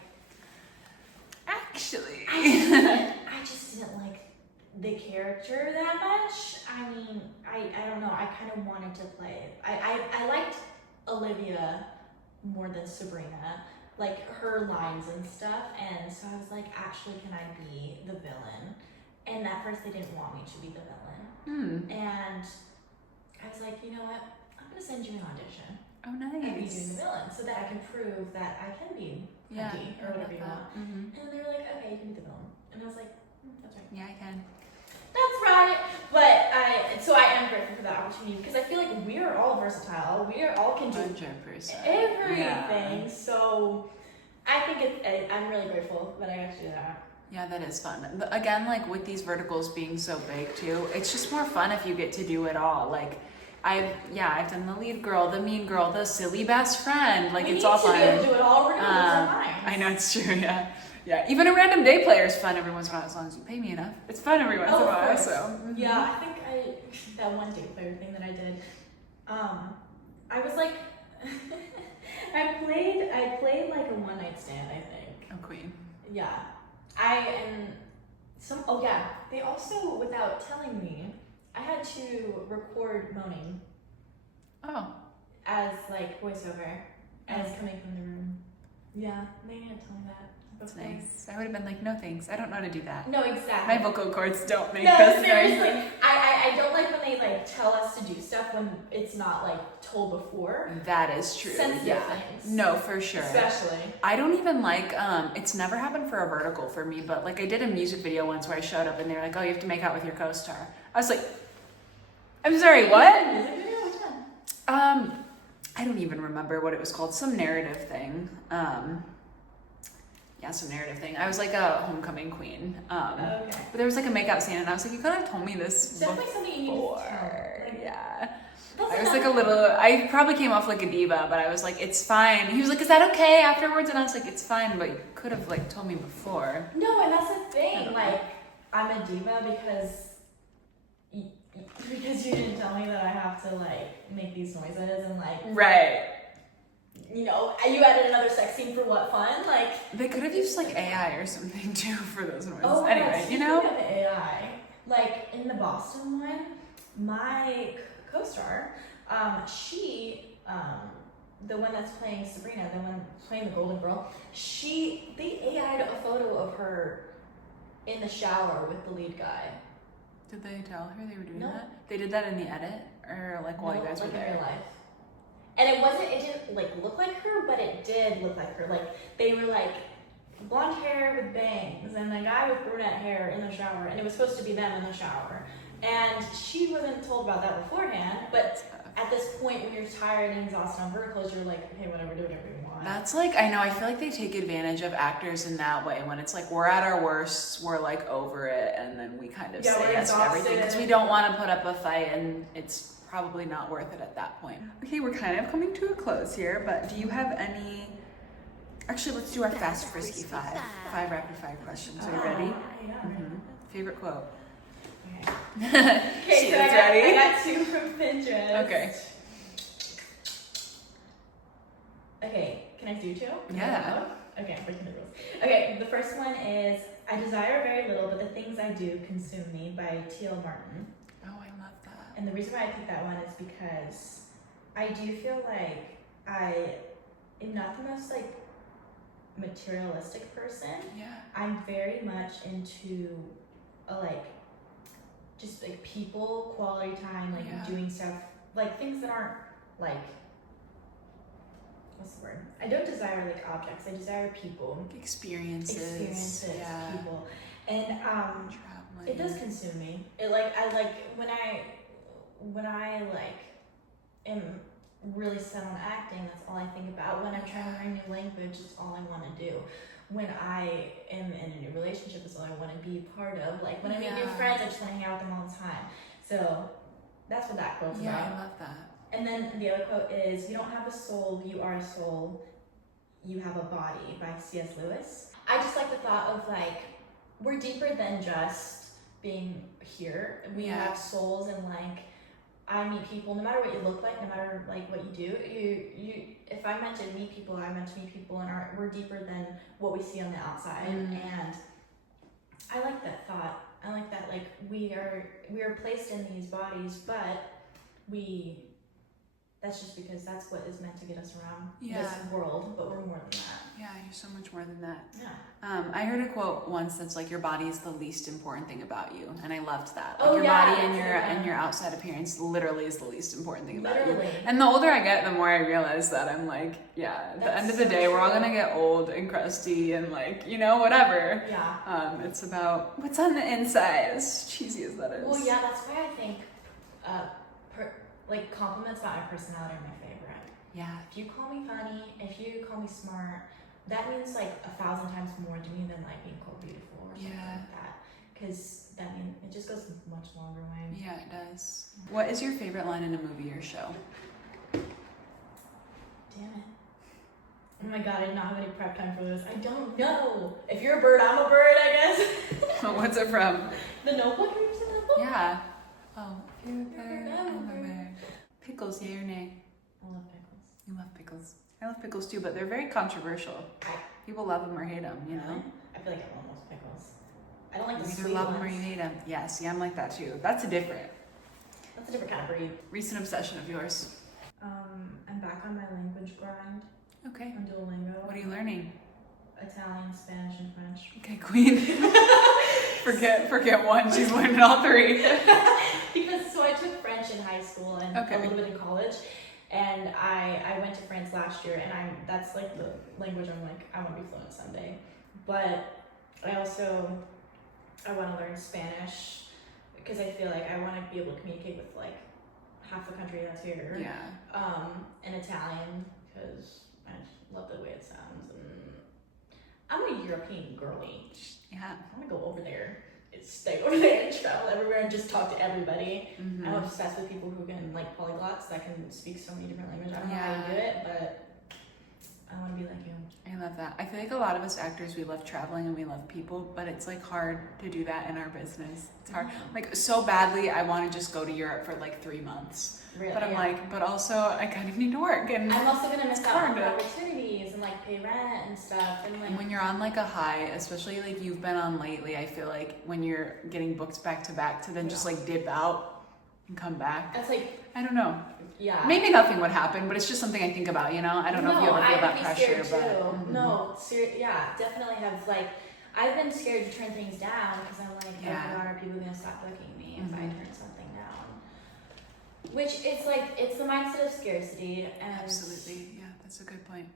Actually. I just didn't like the character that much. I mean, I don't know. I kind of wanted to play. I liked Olivia more than Sabrina, like her lines and stuff. And so I was like, actually, can I be the villain? And at first they didn't want me to be the villain. And I was like, you know what? I'm gonna send you an audition. Oh, And be doing nice. the villain so that I can prove that I can be Hunty or whatever you want. Mm-hmm. And they were like, okay, you can be the villain. And I was like, that's right. Yeah, I can. That's right. But I am grateful for that opportunity because I feel like we are all versatile. We are all can do 100%. everything. Yeah. So I think I'm really grateful that I got to do that. Yeah, that is fun. Again, like with these verticals being so big too, it's just more fun if you get to do it all. Like I've done the lead girl, the mean girl, the silly best friend. Like it's all fun. We need to be able to do it all. We're gonna lose our minds. I know it's true. Yeah, yeah. Even a random day player is fun every once in a while as long as you pay me enough. It's fun every once in a of while. course. So Yeah, I think that one day player thing that I did. I was like, I played like a one night stand. I think. Oh, queen. Yeah. They also, without telling me, I had to record moaning Oh, as like voiceover as coming from the room. Yeah, they didn't tell me that. that's before. nice. I would have been like, no thanks. I don't know how to do that. No, exactly. My vocal cords don't make No, this seriously. noise. I don't like when they like tell us to do stuff when it's not like told before. That is true. Sensitive Yeah. things. No, for sure. Especially. I don't even like, it's never happened for a vertical for me, but like I did a music video once where I showed up and they were like, oh, you have to make out with your co-star. I was like, I'm sorry, what? Music video? Which one? I don't even remember what it was called. Some narrative thing. Some narrative thing. I was like a homecoming queen. Okay. But there was like a makeout scene and I was like, you could have told me this It's definitely something you need to before. tell. Like, Yeah. that's I was like another- I probably came off like a diva, but I was like, it's fine. He was like, is that okay afterwards? And I was like, it's fine, but you could have like told me before. No, and that's the I thing. don't Like, I'm a diva because you didn't tell me that I have to like make these noises and like, Right. you know, you added another sex scene for what fun? Like, They could have used like AI or something too for those noises. oh my Anyway, God, you know? speaking of AI, like in the Boston one, my co-star, she, the one that's playing Sabrina, the one playing the Golden Girl, they AI'd a photo of her in the shower with the lead guy. Did they tell her they were doing No. that? They did that in the edit? Or like while No, you guys were like in there? real life. And it didn't like look like her, but it did look like her. Like they were like blonde hair with bangs and a guy with brunette hair in the shower, and it was supposed to be them in the shower. And she wasn't told about that beforehand, but at this point when you're tired and exhausted on verticals, you're like, okay, whatever, do whatever you want. That's like, I know, I feel like they take advantage of actors in that way when it's like we're at our worst, we're like over it, and then we kind of Yeah, say we're yes to everything because we exhausted. don't want to put up a fight and it's probably not worth it at that point. Okay, we're kind of coming to a close here, but do you have any, actually let's do our fast frisky five rapid fire questions. Are you ready? Yeah. Mhm. Favorite quote? Okay. She Okay, so is ready. I got two from Pinterest. Okay. Okay, can I do two? Yeah. Okay, I'm breaking the rules. Okay, the first one is I desire very little, but the things I do consume me by T.L. Martin. Oh, I love that. And the reason why I picked that one is because I do feel like I am not the most like materialistic person. Yeah. I'm very much into like just like people, quality time, like Yeah. doing stuff, like things that aren't like, what's the word? I don't desire like objects. I desire people, Experiences. Yeah. people, and Traveling. it does consume me. It like I like when I like am really set on acting. That's all I think about. When I'm trying to learn a new language, it's all I want to do. When I am in a new relationship, it's all I want to be a part of. Like when I meet new Yeah. friends, I just want to hang out with them all the time. So that's what that quote's Yeah, about. I love that. And then the other quote is, "You don't have a soul, you are a soul. You have a body," by C.S. Lewis. I just like the thought of like, we're deeper than just being here. We Yeah. have souls, and like I meet people no matter what you look like, no matter like what you do. You if I'm meant to meet people, I'm meant to meet people, and we're deeper than what we see on the outside. And I like that thought. I like that, like we are placed in these bodies, but that's just because that's what is meant to get us around this world, but we're more than that. Yeah, you're so much more than that. Yeah. I heard a quote once that's like, your body is the least important thing about you, and I loved that. Like Oh, your yeah, body that's and your outside appearance literally is the least important thing about you. Literally. And the older I get, the more I realize that I'm like, yeah, at the That's end of the so day, we're all true. gonna get old and crusty and like, you know, whatever. Yeah. It's about what's on the inside, as cheesy as that is. Well, yeah, that's why I think like compliments about my personality are my favorite. Yeah. If you call me funny, if you call me smart, that means like 1,000 times more to me than like being called beautiful or something like that. Because that means it just goes a much longer way. Yeah, it does. What is your favorite line in a movie or show? Damn it. Oh my god, I did not have any prep time for this. I don't know. If you're a bird, I'm a bird, I guess. What's it from? The Notebook? Have you seen the Notebook? Yeah. Oh, you're a bird, I'm a bird. Pickles, yay or nay? I love pickles. You love pickles. I love pickles too, but they're very controversial. People love them or hate them, you know? I feel like I love most pickles. I don't like the You either sweet love ones. them or you hate them. Yeah, see, I'm like that too. That's a different kind of breed. recent obsession of yours. I'm back on my language grind Okay. on Duolingo. What are you learning? Italian, Spanish, and French. Okay, queen. forget one. She's learning all three. Because so I took French in high school and Okay. a little bit in college, and I went to France last year, and that's like the language I'm like I want to be fluent someday. But I want to learn Spanish because I feel like I want to be able to communicate with like half the country that's here. Yeah. And Italian because I just love the way it sounds, and I'm a European girly. Yeah. I want to go over there, stay over there, and travel everywhere and just talk to everybody. Mm-hmm. I'm obsessed with people who can like polyglots that can speak so many different languages. I don't know how you do it, but I want to be like you. I love that. I feel like a lot of us actors, we love traveling and we love people, but it's like hard to do that in our business. It's hard. Like so badly, I want to just go to Europe for like 3 months. Really? But I'm Yeah. like, but also I kind of need to work. And I'm also gonna miss it's out hard on to- opportunities and like pay rent and stuff. And like And when you're on like a high, especially like you've been on lately, I feel like when you're getting booked back to back to then just like dip out and come back. that's like I don't know. yeah. Maybe nothing would happen, but it's just something I think about, you know? I don't know if you ever feel that I'd pressure, be scared but too. No, yeah, definitely have like I've been scared to turn things down because I'm like, Yeah. oh god, are people gonna stop booking me if I Mhm. turn something down? Which it's like it's the mindset of scarcity, and absolutely. Yeah, that's a good point.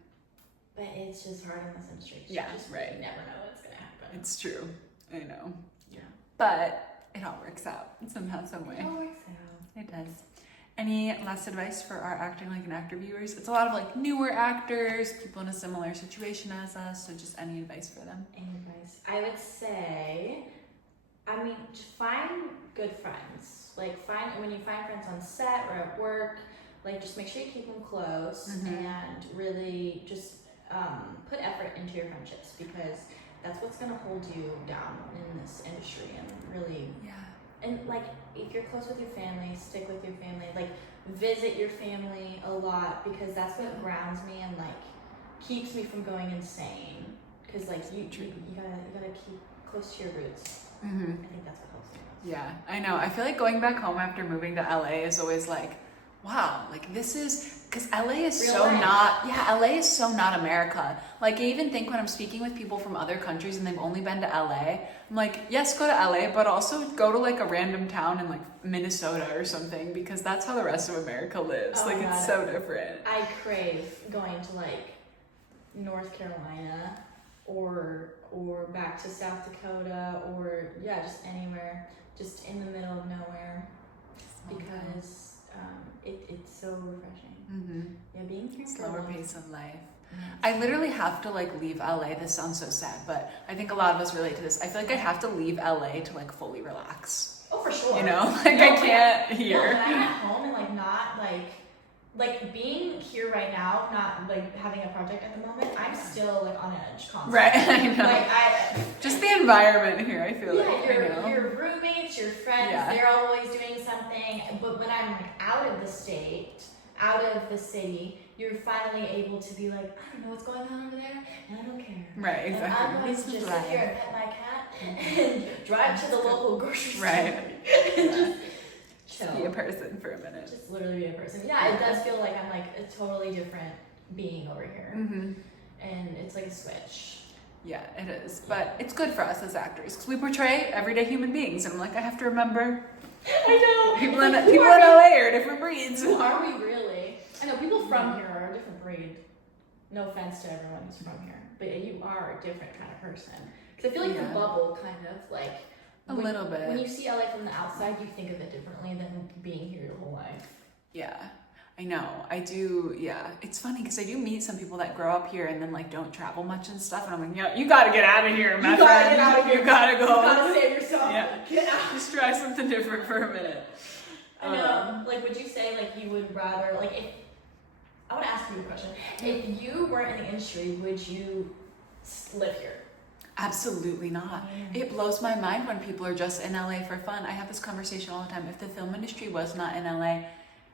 but it's just hard in this industry. 'Cause Yeah, you just right. never know what's gonna happen. It's true. I know. Yeah. But it all works out somehow, some way. It all works out. It does. Any last advice for our acting like an actor viewers? It's a lot of like newer actors, people in a similar situation as us, so just any advice for them? Any advice? I would say, I mean, just find good friends. Like when you find friends on set or at work, like just make sure you keep them close Mhm. and really just put effort into your friendships because that's what's gonna hold you down in this industry and really Yeah. and like if you're close with your family, stick with your family. Like visit your family a lot because that's what grounds me and like keeps me from going insane. Because like you gotta keep close to your roots. Mm-hmm. I think that's what helps me most. Yeah, I know. I feel like going back home after moving to LA is always like, wow, like this is, because LA is Real so life. not, yeah, LA is so not America. Like I even think when I'm speaking with people from other countries and they've only been to LA, I'm like, yes, go to LA, but also go to like a random town in like Minnesota or something because that's how the rest of America lives. Oh like my it's God. so different. I crave going to like North Carolina or back to South Dakota or yeah, just anywhere, just in the middle of nowhere because it's so refreshing. Mm-hmm. Yeah, being here for a Slower long pace of life. time. I literally have to like leave LA. This sounds so sad, but I think a lot of us relate to this. I feel like I have to leave LA to like fully relax. Oh, for sure. You know, like No, I can't No, here. when I'm at home and like not like being here right now, not like having a project at the moment, I'm still like on edge constantly. Right, I know. Like Just the environment here, I feel yeah, like. I know. your roommates your friends, Yeah. they're always doing something. But when I'm like out of the state, out of the city, you're finally able to be like, I don't know what's going on over there, and I don't care. Right, And exactly. I'm going to just sit here and pet my cat and drive to the local grocery store. Right. And just Just be a person for a minute. Just literally be a person. Yeah, it does feel like I'm like a totally different being over here. Mm-hmm. And it's like a switch. Yeah, it is. But it's good for us as actors because we portray everyday human beings. And I'm like, I have to remember I know. people It's in like, people in LA are different breeds. Who are we really? I know people from here are a different breed. No offense to everyone who's from here, but you are a different kind of person. Because I feel like the bubble kind of like A little bit. When you see LA from the outside, you think of it differently than being here your whole life. Yeah, I know. I do. Yeah, it's funny because I do meet some people that grow up here and then like don't travel much and stuff, and I'm like, yeah, you gotta get out of here, my You gotta friend. get out of here. You gotta go. You gotta save yourself. Yeah. Get out. Just try something different for a minute. I know. Like, would you say like you would rather like if I want to ask you a question? If you weren't in the industry, would you live here? Absolutely not. It blows my mind when people are just in LA for fun. I have this conversation all the time. If the film industry was not in LA,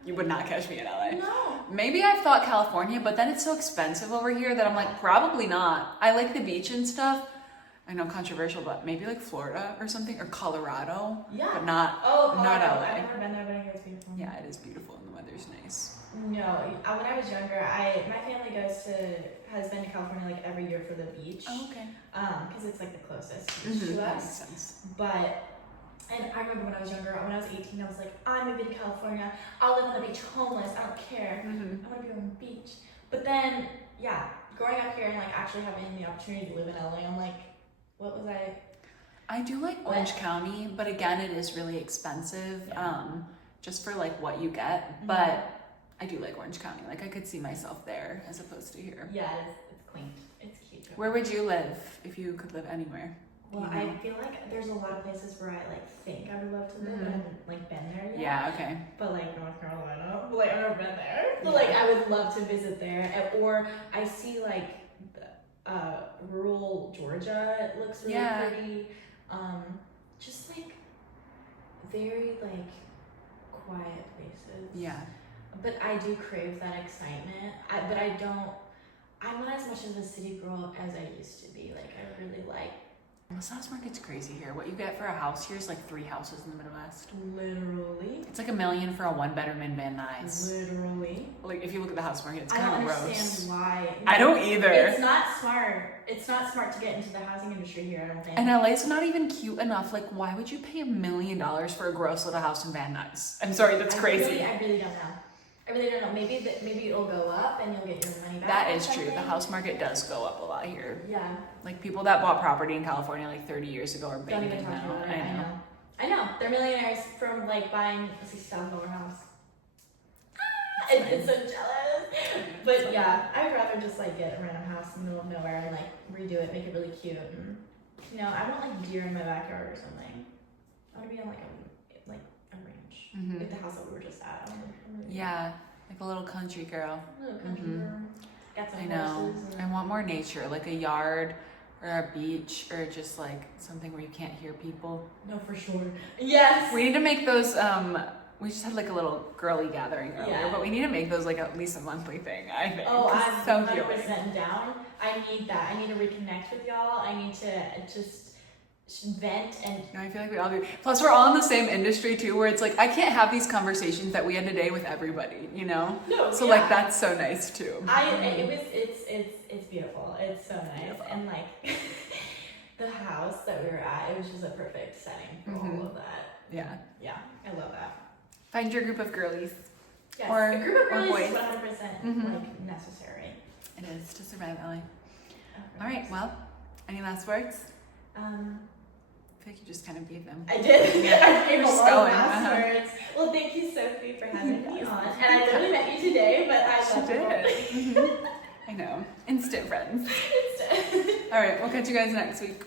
you would not catch me in LA. No. Maybe I've thought California, but then it's so expensive over here that I'm like, probably not. I like the beach and stuff. I know, controversial, but maybe like Florida or something, or Colorado. Yeah. But not, Colorado. not LA. I've never been there, but I hear it's beautiful. Yeah, it is beautiful and the weather's nice. No, when I was younger, my family has been to California like every year for the beach. Oh, okay. Because it's like the closest beach to That makes us. sense. And I remember when I was younger, when I was 18, I was like, I'm moving to California. I'll live on the beach homeless. I don't care. Mm-hmm. I want to be on the beach. But then, yeah, growing up here and like actually having the opportunity to live in LA, I'm like, what was I? I do like Orange County, but again, it is really expensive, just for like what you get. But I do like Orange County. Like I could see myself there as opposed to here. Yeah, it's quaint. It's cute. Where would you live if you could live anywhere? Well, I feel like there's a lot of places where I like think I would love to live, but I haven't like been there yet. Yeah, okay. But like North Carolina, like I've never been there. But like I would love to visit there. Or I see like rural Georgia. It looks really pretty. Just like very like quiet places. Yeah. But I do crave that excitement. I'm not as much of a city girl as I used to be. Like I really like. The house market's crazy here. What you get for a house here is like 3 houses in the Midwest. Literally. It's like $1 million for a 1-bedroom in Van Nuys. Literally. Like if you look at the house market, it's I kind don't of gross. understand why. I don't either. It's not smart. It's not smart to get into the housing industry here, I don't think. And LA's not even cute enough. Like, why would you pay $1 million for a gross little house in Van Nuys? I'm sorry, that's crazy. I really don't know. I really don't know. Maybe it'll go up and you'll get your money back. That is true. The house market does go up a lot here. Yeah. Like people that bought property in California like 30 years ago are Don't big even talk now. about it. I know. They're millionaires from like buying a $60,000 house. It's so jealous. But yeah, I'd rather just like get a random house in the middle of nowhere and like redo it, make it really cute. And I want like deer in my backyard or something. I want to be on like a ranch, like the house that we were just at. Yeah, like a little country girl. Little country girl. Got some I know. horses. I want more nature, like a yard or a beach or just like something where you can't hear people. No, for sure. Yes. We need to make those. We just had like a little girly gathering earlier, but we need to make those like at least a monthly thing. I think. Oh, I'm so 100% down. I need that. I need to reconnect with y'all. I need to just vent and. No, I feel like we all do. Plus, we're all in the same industry too, where it's like I can't have these conversations that we had today with everybody, you know. No. So like that's so nice too. It's beautiful. It's so nice. Beautiful. And like the house that we were at, it was just a perfect setting for all of that. Yeah. Yeah, I love that. Find your group of girlies. Yes, Or a group of girlies boys. is 100% like necessary. It is to survive LA. All right. Well, any last words? I feel like you just kind of gave them. I did. Yeah. I gave a Just lot of going, last words. Well, thank you, Sophie, for having me on. And I literally met you today, but I love did. I know. Instant friends. All right. We'll catch you guys next week.